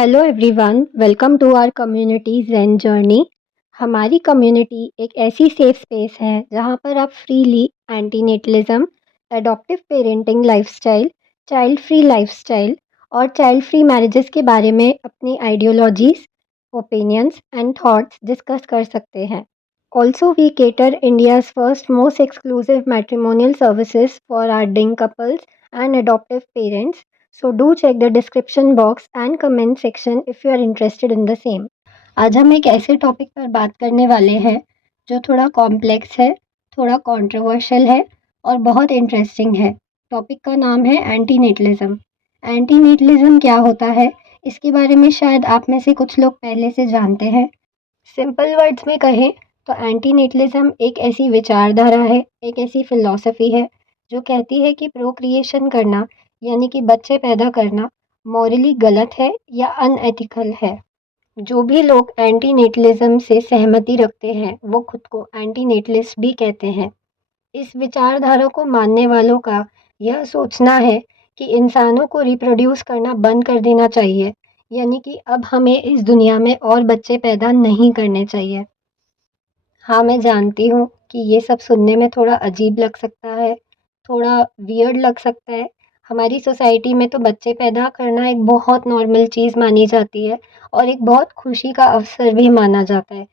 Hello everyone, welcome to our community zen journey. हमारी community एक ऐसी सेफ स्पेस है जहां पर आप freely antinatalism, adoptive parenting lifestyle, child free lifestyle और चाइल्ड फ्री मैरिजेस के बारे में अपनी ideologies, opinions and thoughts discuss कर सकते हैं। Also we cater India's first most exclusive matrimonial services for arding couples and adoptive parents. So do check the description box and comment section if you are interested in the same. आज हम एक ऐसे topic पर बात करने वाले हैं जो थोड़ा कॉम्प्लेक्स है, थोड़ा कंट्रोवर्शियल है और बहुत इंटरेस्टिंग है। टॉपिक का नाम है एंटीनेटलिज्म। एंटीनेटलिज्म क्या होता है, इसके बारे में शायद आप में से कुछ लोग पहले से जानते हैं। सिंपल वर्ड्स में कहें तो एंटीनेटलिज्म एक ऐसी विचारधारा है, एक ऐसी फिलॉसफी है जो कहती है कि प्रोक्रिएशन करना यानी कि बच्चे पैदा करना मॉरली गलत है या अनएथिकल है। जो भी लोग एंटीनेटलिज्म से सहमति रखते हैं वो खुद को एंटीनेटलिस्ट भी कहते हैं। इस विचारधारा को मानने वालों का यह सोचना है कि इंसानों को रिप्रोड्यूस करना बंद कर देना चाहिए, यानी कि अब हमें इस दुनिया में और बच्चे पैदा नहीं करने चाहिए। हाँ, मैं जानती हूँ कि ये सब सुनने में थोड़ा अजीब लग सकता है, थोड़ा वियर्ड लग सकता है। हमारी सोसाइटी में तो बच्चे पैदा करना एक बहुत नॉर्मल चीज़ मानी जाती है और एक बहुत खुशी का अवसर भी माना जाता है।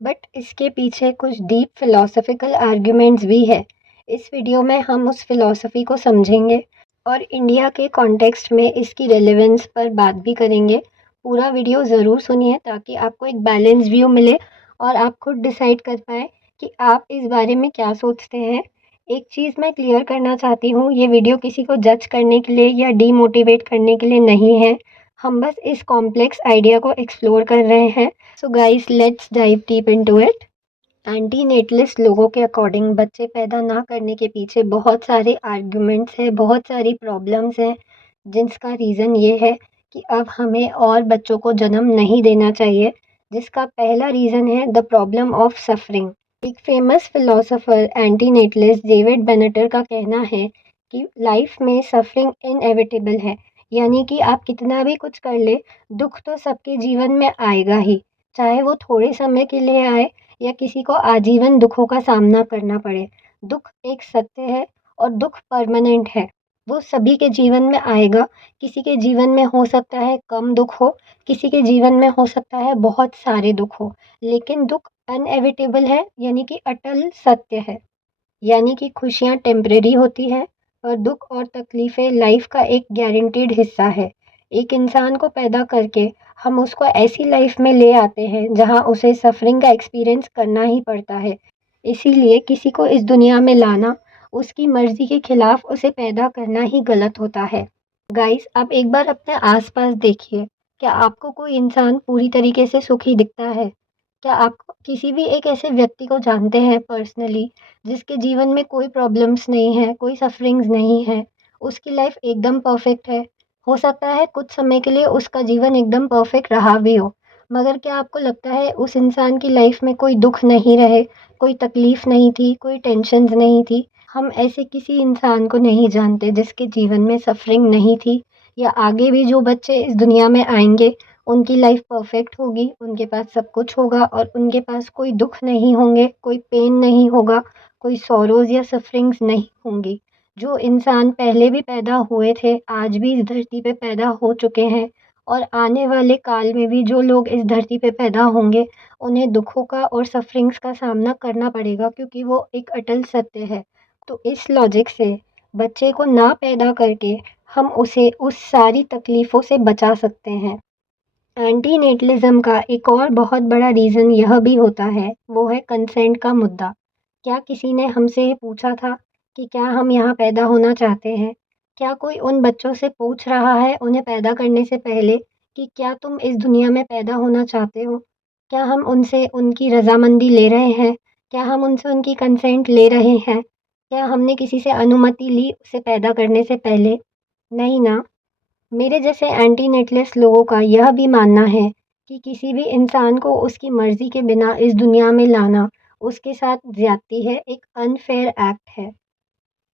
बट इसके पीछे कुछ डीप फिलॉसफिकल आर्ग्यूमेंट्स भी है। इस वीडियो में हम उस फिलॉसफी को समझेंगे और इंडिया के कॉन्टेक्स्ट में इसकी रेलेवेंस पर बात भी करेंगे। पूरा वीडियो ज़रूर सुनिए ताकि आपको एक बैलेंस व्यू मिले और आप खुद डिसाइड कर पाएँ कि आप इस बारे में क्या सोचते हैं। एक चीज़ मैं क्लियर करना चाहती हूँ, ये वीडियो किसी को जज करने के लिए या डीमोटिवेट करने के लिए नहीं है। हम बस इस कॉम्प्लेक्स आइडिया को एक्सप्लोर कर रहे हैं। So guys, let's dive deep into it. Antinatalist लोगों के अकॉर्डिंग बच्चे पैदा ना करने के पीछे बहुत सारे आर्ग्यूमेंट्स हैं, बहुत सारी प्रॉब्लम्स हैं, जिसका रीज़न ये है कि अब हमें और बच्चों को जन्म नहीं देना चाहिए। जिसका पहला रीज़न है द प्रॉब्लम ऑफ सफरिंग। एक फेमस फिलोसोफर एंटीनेटलिस्ट डेविड बेनेटर का कहना है कि लाइफ में सफरिंग इनएविटेबल है, यानी कि आप कितना भी कुछ कर ले, दुख तो सबके जीवन में आएगा ही, चाहे वो थोड़े समय के लिए आए या किसी को आजीवन दुखों का सामना करना पड़े। दुख एक सत्य है और दुख परमानेंट है। वो सभी के जीवन में आएगा। किसी के जीवन में हो सकता है कम दुख हो, किसी के जीवन में हो सकता है बहुत सारे दुख हो, लेकिन दुख अनएविटेबल है, यानी कि अटल सत्य है। यानी कि खुशियाँ टेम्परेरी होती हैं और दुख और तकलीफ़ें लाइफ का एक गारंटीड हिस्सा है। एक इंसान को पैदा करके हम उसको ऐसी लाइफ में ले आते हैं जहाँ उसे सफ़रिंग का एक्सपीरियंस करना ही पड़ता है। इसीलिए किसी को इस दुनिया में लाना, उसकी मर्ज़ी के खिलाफ़ उसे पैदा करना ही गलत होता है। गाइस, आप एक बार अपने आस-पास देखिए, क्या आपको कोई इंसान पूरी तरीके से सुखी दिखता है? क्या आप किसी भी एक ऐसे व्यक्ति को जानते हैं पर्सनली जिसके जीवन में कोई प्रॉब्लम्स नहीं है, कोई सफरिंग्स नहीं है, उसकी लाइफ एकदम परफेक्ट है? हो सकता है कुछ समय के लिए उसका जीवन एकदम परफेक्ट रहा भी हो, मगर क्या आपको लगता है उस इंसान की लाइफ में कोई दुख नहीं रहे, कोई तकलीफ नहीं थी, कोई टेंशन्स नहीं थी? हम ऐसे किसी इंसान को नहीं जानते जिसके जीवन में सफरिंग नहीं थी, या आगे भी जो बच्चे इस दुनिया में आएँगे उनकी लाइफ परफेक्ट होगी, उनके पास सब कुछ होगा और उनके पास कोई दुख नहीं होंगे, कोई पेन नहीं होगा, कोई सॉरोज़ या सफ़रिंग्स नहीं होंगी। जो इंसान पहले भी पैदा हुए थे, आज भी इस धरती पे पैदा हो चुके हैं और आने वाले काल में भी जो लोग इस धरती पे पैदा होंगे, उन्हें दुखों का और सफ़रिंग्स का सामना करना पड़ेगा, क्योंकि वो एक अटल सत्य है। तो इस लॉजिक से बच्चे को ना पैदा करके हम उसे उस सारी तकलीफ़ों से बचा सकते हैं। एंटीनेटलिज्म का एक और बहुत बड़ा रीज़न यह भी होता है, वो है कंसेंट का मुद्दा। क्या किसी ने हमसे ये पूछा था कि क्या हम यहाँ पैदा होना चाहते हैं? क्या कोई उन बच्चों से पूछ रहा है उन्हें पैदा करने से पहले कि क्या तुम इस दुनिया में पैदा होना चाहते हो? क्या हम उनसे उनकी रज़ामंदी ले रहे हैं? क्या हम उनसे उनकी कंसेंट ले रहे हैं? क्या हमने किसी से अनुमति ली उसे पैदा करने से पहले? नहीं ना। मेरे जैसे एंटीनेटलिस्ट लोगों का यह भी मानना है कि किसी भी इंसान को उसकी मर्ज़ी के बिना इस दुनिया में लाना उसके साथ ज़्यादती है, एक अनफ़ेयर एक्ट है।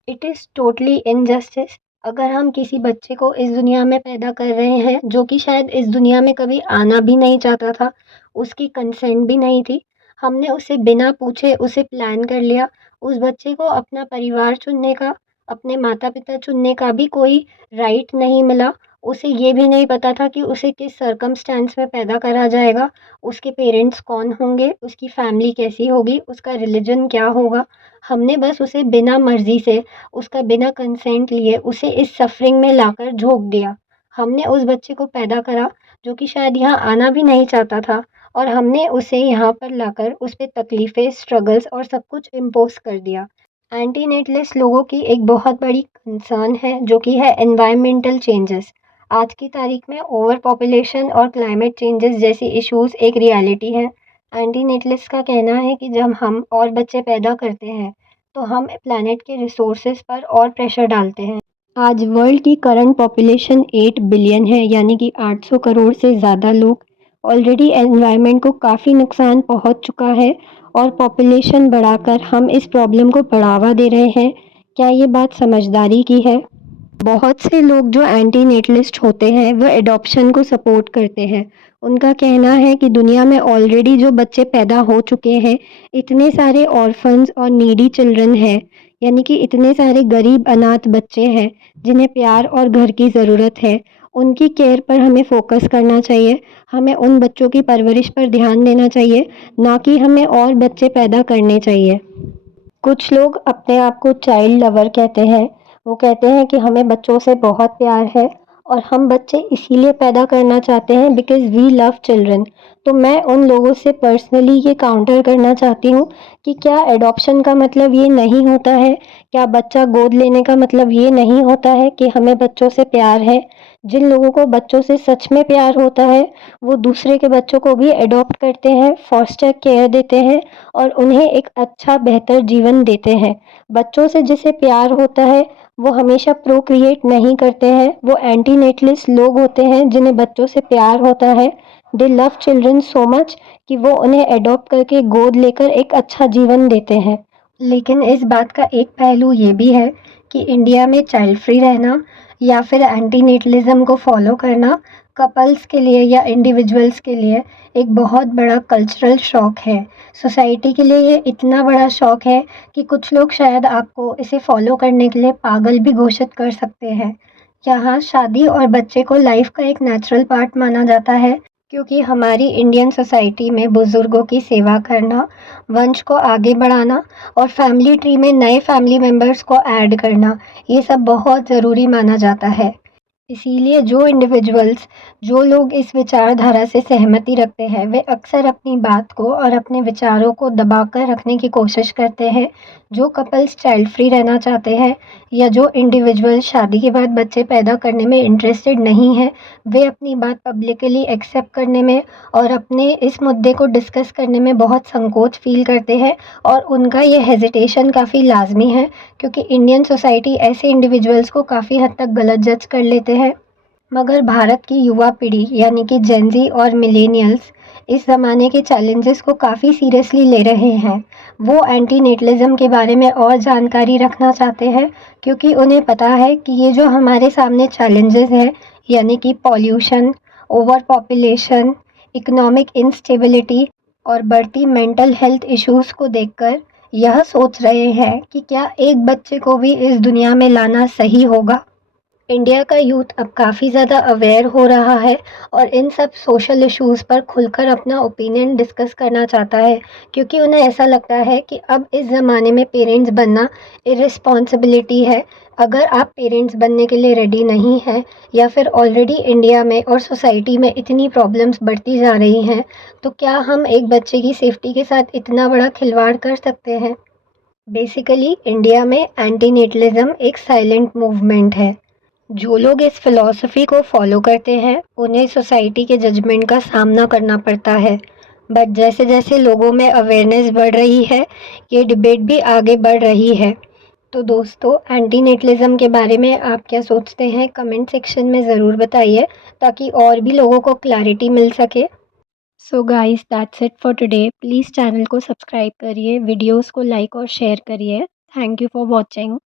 इट इज़ टोटली इनजस्टिस अगर हम किसी बच्चे को इस दुनिया में पैदा कर रहे हैं जो कि शायद इस दुनिया में कभी आना भी नहीं चाहता था, उसकी कंसेंट भी नहीं थी, हमने उसे बिना पूछे उसे प्लान कर लिया, उस बच्चे को अपना परिवार चुनने का, अपने माता-पिता चुनने का भी कोई राइट नहीं मिला। उसे ये भी नहीं पता था कि उसे किस सर्कमस्टेंस में पैदा करा जाएगा, उसके पेरेंट्स कौन होंगे, उसकी फैमिली कैसी होगी, उसका रिलिजन क्या होगा। हमने बस उसे बिना मर्ज़ी से, उसका बिना कंसेंट लिए उसे इस सफ़रिंग में लाकर झोंक दिया। हमने उस बच्चे को पैदा करा जो कि शायद यहाँ आना भी नहीं चाहता था, और हमने उसे यहाँ पर लाकर उस पे तकलीफ़ें, स्ट्रगल्स और सब कुछ इम्पोज़ कर दिया। एंटीनेटलिस्ट लोगों की एक बहुत बड़ी कंसर्न है जो कि है एनवायरमेंटल चेंजेस। आज की तारीख में ओवर पॉपुलेशन और क्लाइमेट चेंजेस जैसी इश्यूज़ एक रियलिटी है। एंटीनेटलिस्ट का कहना है कि जब हम और बच्चे पैदा करते हैं, तो हम प्लैनेट के रिसोर्सेज पर और प्रेशर डालते हैं। आज वर्ल्ड की करंट पॉपुलेशन 8 बिलियन है, यानी कि 800 करोड़ से ज़्यादा लोग। ऑलरेडी एनवायरनमेंट को काफ़ी नुकसान पहुंच चुका है, और पॉपुलेशन बढ़ाकर हम इस प्रॉब्लम को बढ़ावा दे रहे हैं। क्या ये बात समझदारी की है? बहुत से लोग जो एंटी नेटलिस्ट होते हैं वो एडॉप्शन को सपोर्ट करते हैं। उनका कहना है कि दुनिया में ऑलरेडी जो बच्चे पैदा हो चुके हैं, इतने सारे ऑर्फन्स और नीडी चिल्ड्रन हैं, यानी कि इतने सारे गरीब अनाथ बच्चे हैं जिन्हें प्यार और घर की ज़रूरत है। उनकी केयर पर हमें फोकस करना चाहिए, हमें उन बच्चों की परवरिश पर ध्यान देना चाहिए, ना कि हमें और बच्चे पैदा करने चाहिए। कुछ लोग अपने आप को चाइल्ड लवर कहते हैं। वो कहते हैं कि हमें बच्चों से बहुत प्यार है और हम बच्चे इसीलिए पैदा करना चाहते हैं बिकॉज़ वी लव चिल्ड्रन। तो मैं उन लोगों से पर्सनली ये काउंटर करना चाहती हूँ कि क्या एडॉप्शन का मतलब ये नहीं होता है? क्या बच्चा गोद लेने का मतलब ये नहीं होता है कि हमें बच्चों से प्यार है? जिन लोगों को बच्चों से सच में प्यार होता है, वो दूसरे के बच्चों को भी एडॉप्ट करते हैं, फॉस्टर केयर देते हैं और उन्हें एक अच्छा बेहतर जीवन देते हैं। बच्चों से जिसे प्यार होता है वो हमेशा प्रोक्रिएट नहीं करते हैं। वो एंटीनेटलिस्ट लोग होते हैं जिन्हें बच्चों से प्यार होता है। दे लव चिल्ड्रन सो मच कि वो उन्हें एडॉप्ट करके गोद लेकर एक अच्छा जीवन देते हैं। लेकिन इस बात का एक पहलू ये भी है कि इंडिया में चाइल्ड फ्री रहना या फिर एंटीनेटलिज्म को फॉलो करना कपल्स के लिए या इंडिविजुअल्स के लिए एक बहुत बड़ा कल्चरल शॉक है। सोसाइटी के लिए ये इतना बड़ा शौक है कि कुछ लोग शायद आपको इसे फॉलो करने के लिए पागल भी घोषित कर सकते हैं। यहाँ शादी और बच्चे को लाइफ का एक नेचुरल पार्ट माना जाता है, क्योंकि हमारी इंडियन सोसाइटी में बुजुर्गों की सेवा करना, वंश को आगे बढ़ाना और फैमिली ट्री में नए फैमिली मेंबर्स को ऐड करना, ये सब बहुत ज़रूरी माना जाता है। इसीलिए जो लोग इस विचारधारा से सहमति रखते हैं, वे अक्सर अपनी बात को और अपने विचारों को दबाकर रखने की कोशिश करते हैं। जो कपल्स चाइल्ड फ्री रहना चाहते हैं या जो इंडिविजुअल शादी के बाद बच्चे पैदा करने में इंटरेस्टेड नहीं हैं, वे अपनी बात पब्लिकली एक्सेप्ट करने में और अपने इस मुद्दे को डिस्कस करने में बहुत संकोच फ़ील करते हैं, और उनका ये हेजिटेशन काफ़ी लाज़मी है, क्योंकि इंडियन सोसाइटी ऐसे इंडिविजुअल्स को काफ़ी हद तक गलत जज कर लेते हैं। मगर भारत की युवा पीढ़ी यानी कि जेन ज़ी और मिलेनियल्स इस ज़माने के चैलेंजेस को काफ़ी सीरियसली ले रहे हैं। वो एंटीनेटलिज्म के बारे में और जानकारी रखना चाहते हैं, क्योंकि उन्हें पता है कि ये जो हमारे सामने चैलेंजेस हैं, यानी कि pollution, over population, economic instability और बढ़ती मेंटल हेल्थ इश्यूज़ को देखकर यह सोच रहे हैं कि क्या एक बच्चे को भी इस दुनिया में लाना सही होगा। इंडिया का यूथ अब काफ़ी ज़्यादा अवेयर हो रहा है और इन सब सोशल इश्यूज़ पर खुलकर अपना ओपिनियन डिस्कस करना चाहता है, क्योंकि उन्हें ऐसा लगता है कि अब इस ज़माने में पेरेंट्स बनना इर्रिस्पॉन्सिबिलिटी है। अगर आप पेरेंट्स बनने के लिए रेडी नहीं हैं या फिर ऑलरेडी इंडिया में और सोसाइटी में इतनी प्रॉब्लम्स बढ़ती जा रही हैं, तो क्या हम एक बच्चे की सेफ्टी के साथ इतना बड़ा खिलवाड़ कर सकते हैं? बेसिकली इंडिया में एंटीनेटलिज्म एक साइलेंट मूवमेंट है। जो लोग इस फ़िलॉसफ़ी को फ़ॉलो करते हैं, उन्हें सोसाइटी के जजमेंट का सामना करना पड़ता है। बट जैसे-जैसे लोगों में अवेयरनेस बढ़ रही है, ये डिबेट भी आगे बढ़ रही है। तो दोस्तों, एंटीनेटलिज्म के बारे में आप क्या सोचते हैं? कमेंट सेक्शन में ज़रूर बताइए, ताकि और भी लोगों को क्लैरिटी मिल सके। So guys, that's it for today. Please channel को सब्सक्राइब करिए, वीडियोज़ को लाइक और शेयर करिए। Thank you for watching.